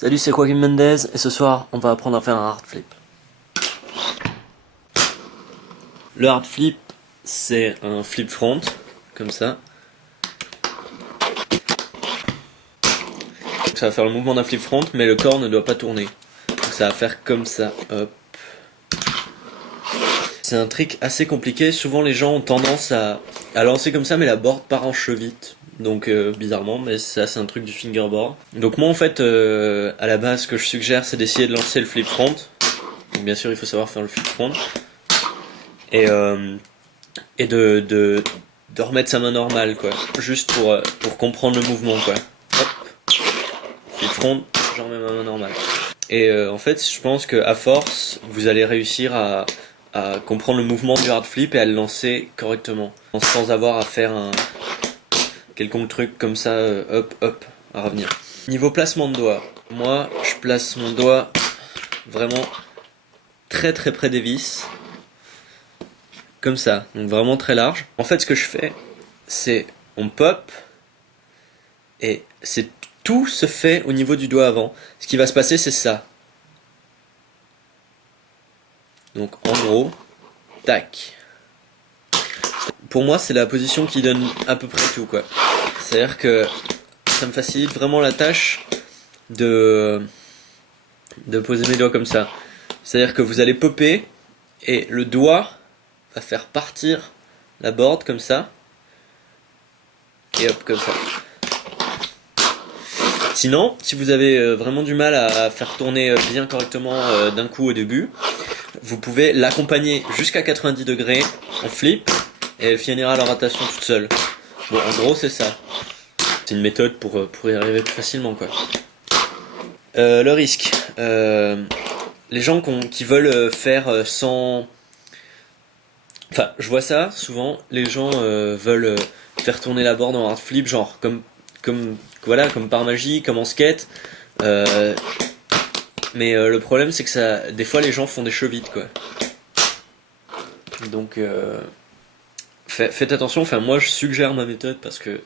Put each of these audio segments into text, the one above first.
Salut, c'est Joaquin Mendez et ce soir on va apprendre à faire un hard flip. Le hard flip, c'est un flip front, comme ça. Ça va faire le mouvement d'un flip front, mais le corps ne doit pas tourner. Donc ça va faire comme ça, hop. C'est un trick assez compliqué, souvent les gens ont tendance à lancer comme ça, mais la board part en chevite. Donc bizarrement, mais ça c'est un truc du fingerboard. Donc moi en fait, à la base, ce que je suggère, c'est d'essayer de lancer le flip front. Donc bien sûr, il faut savoir faire le flip front. Et de remettre sa main normale, quoi. Juste pour comprendre le mouvement, quoi. Hop, flip front, je remets ma main normale. Et en fait, je pense qu'à force, vous allez réussir à comprendre le mouvement du hard flip et à le lancer correctement. Sans avoir à faire un quelconque truc comme ça, hop, hop, à revenir. Niveau placement de doigt, moi, je place mon doigt vraiment très très près des vis. Comme ça, donc vraiment très large. En fait, ce que je fais, c'est on pop et tout se fait au niveau du doigt avant. Ce qui va se passer, c'est ça. Donc en gros, tac. Pour moi, c'est la position qui donne à peu près tout, quoi. C'est-à-dire que ça me facilite vraiment la tâche de poser mes doigts comme ça. C'est-à-dire que vous allez popper et le doigt va faire partir la board comme ça. Et hop, comme ça. Sinon, si vous avez vraiment du mal à faire tourner bien correctement d'un coup au début, vous pouvez l'accompagner jusqu'à 90 degrés en flip et elle finira la rotation toute seule. Bon, en gros, c'est ça. C'est une méthode pour y arriver plus facilement, quoi. Le risque. Les gens qui veulent faire sans... Enfin, je vois ça souvent, les gens veulent faire tourner la board en hard flip, genre comme par magie, comme en skate. Mais le problème, c'est que des fois les gens font des chevites, quoi. Donc faites attention. Enfin, moi je suggère ma méthode parce que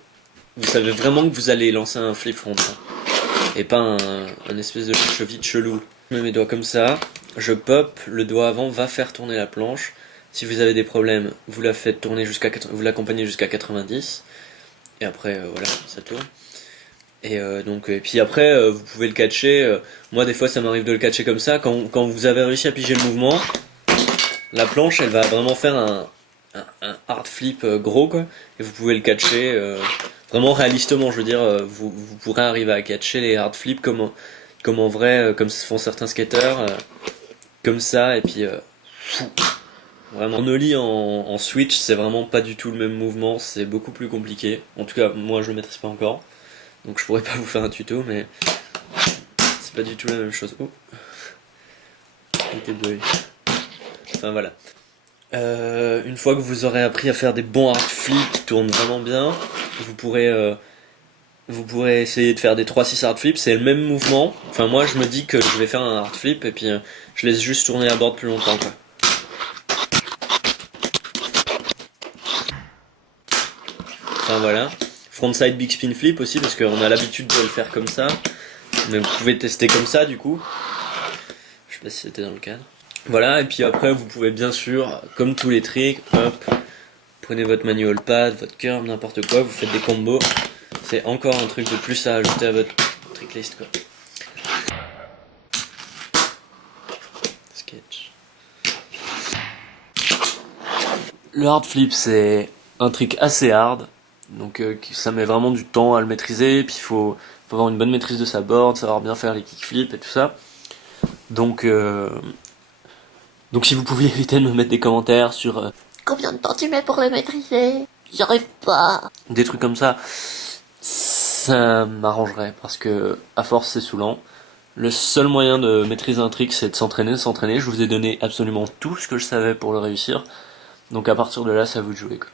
vous savez vraiment que vous allez lancer un flip front, hein, et pas un espèce de chevite chelou. Je mets mes doigts comme ça, je pop, le doigt avant va faire tourner la planche. Si vous avez des problèmes, vous la faites tourner vous l'accompagnez jusqu'à 90, et après voilà, ça tourne. Et puis après vous pouvez le catcher. Moi des fois ça m'arrive de le catcher comme ça. Quand vous avez réussi à piger le mouvement, la planche elle va vraiment faire un hard flip gros, quoi. Et vous pouvez le catcher vraiment réalistement. Je veux dire, vous pourrez arriver à catcher les hard flips comme en vrai, comme font certains skateurs, comme ça. Et puis vraiment, en ollie en switch, c'est vraiment pas du tout le même mouvement, c'est beaucoup plus compliqué. En tout cas, moi je le maîtrise pas encore, donc je pourrais pas vous faire un tuto, mais c'est pas du tout la même chose. Oh, enfin voilà. Une fois que vous aurez appris à faire des bons hard flips qui tournent vraiment bien, vous pourrez essayer de faire des 3-6 hard flips, c'est le même mouvement. Enfin moi je me dis que je vais faire un hard flip et puis je laisse juste tourner la board plus longtemps, quoi. Enfin voilà, frontside big spin flip aussi parce qu'on a l'habitude de le faire comme ça, mais vous pouvez tester comme ça du coup. Je sais pas si c'était dans le cadre. Voilà, et puis après vous pouvez bien sûr, comme tous les tricks, hop, prenez votre manual pad, votre curve, n'importe quoi, vous faites des combos. C'est encore un truc de plus à ajouter à votre tricklist, quoi. Sketch. Le hard flip c'est un trick assez hard. Donc ça met vraiment du temps à le maîtriser, puis il faut avoir une bonne maîtrise de sa board, savoir bien faire les kickflips et tout ça. Donc si vous pouviez éviter de me mettre des commentaires sur Combien de temps tu mets pour le maîtriser? J'arrive pas. des trucs comme ça m'arrangerait, parce que à force c'est saoulant. Le seul moyen de maîtriser un trick c'est de s'entraîner. Je vous ai donné absolument tout ce que je savais pour le réussir. Donc à partir de là, c'est à vous de jouer, quoi.